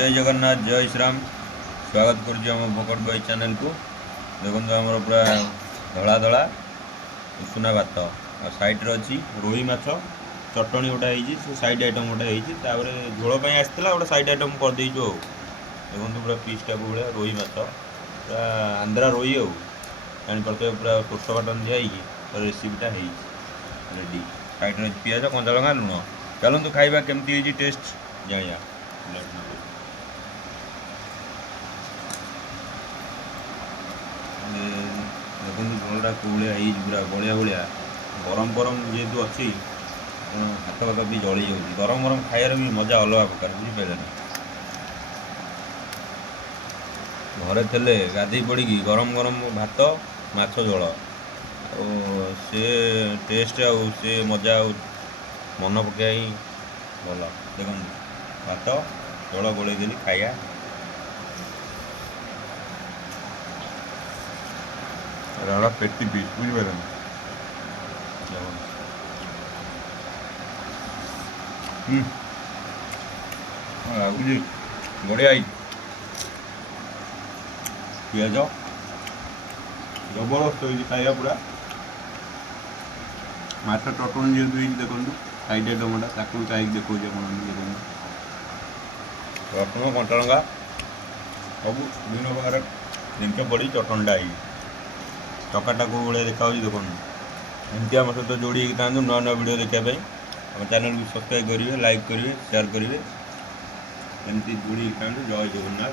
जय जगन्नाथ जय श्रीराम स्वागत करुम भकट भाई चैनल को देखो आमर पूरा धला धला उषुना भात और सैड्रे अच्छी रोही माछ चटणी गोटा हो सैड आइटम गोटे होपर झोल आसला गोटे सैड आइटम करदे देखो पूरा पीस टाइप भाया रोही माछ पूरा आंध्रा रोही जापर पूरा सोर्स बाटन दिखाई रेसीपीटा रेडी सैड्रे पिज कंचा लगा लुण चलतु खाइबा केमती टेस्ट जानिया देखो झोलटा कौलिया पूरा बलिया भाया गरम गरम जेहतु अच्छी हाथ भात भी जली जाऊँगी गरम गरम खाइबार भी मजा अलग प्रकार बुझीपारे ना घरे थे गाधे पड़ी गरम गरम भात माछ झोल से टेस्ट से मजा मन पकड़ा ही भल देख भात झोल गोल खाया पेटी पीस बुझीपारे लाଗୁଛି ବଢ଼ିଆ ହେଇଛି ପିଆଜ ଜବରଦସ୍ତ ହେଇଛି ଖାଇବା ପୁରା ମାଛ ଚଟଣି ଯେହେତୁ ହେଇଛି ଦେଖନ୍ତୁ ସାଇଡ୍ ଆଇଟମ୍ଟା ତାକୁ ବି ଖାଇକି ଦେଖାଉଛି ଆପଣ ଦେଖନ୍ତୁ ରସୁଣ କଞ୍ଚା ଲଙ୍କା ସବୁ ବିଭିନ୍ନ ପ୍ରକାର ଜିନିଷ ପଡ଼ି ଚଟଣିଟା ହେଇଛି ଚକାଟା କେଉଁ ଭଳିଆ ଦେଖାଯାଉଛି ଦେଖନ୍ତୁ ଏମିତି ଆମ ସହିତ ଯୋଡ଼ି ହେଇକି ଥାଆନ୍ତୁ ନୂଆ ନୂଆ ଭିଡ଼ିଓ ଦେଖିବା ପାଇଁ ଆମ ଚ୍ୟାନେଲକୁ ସବସ୍କ୍ରାଇବ୍ କରିବେ ଲାଇକ୍ କରିବେ ସେୟାର କରିବେ ଏମିତି ଯୋଡ଼ି ହେଇକି ଥାଆନ୍ତୁ ଜୟ ଜଗନ୍ନାଥ।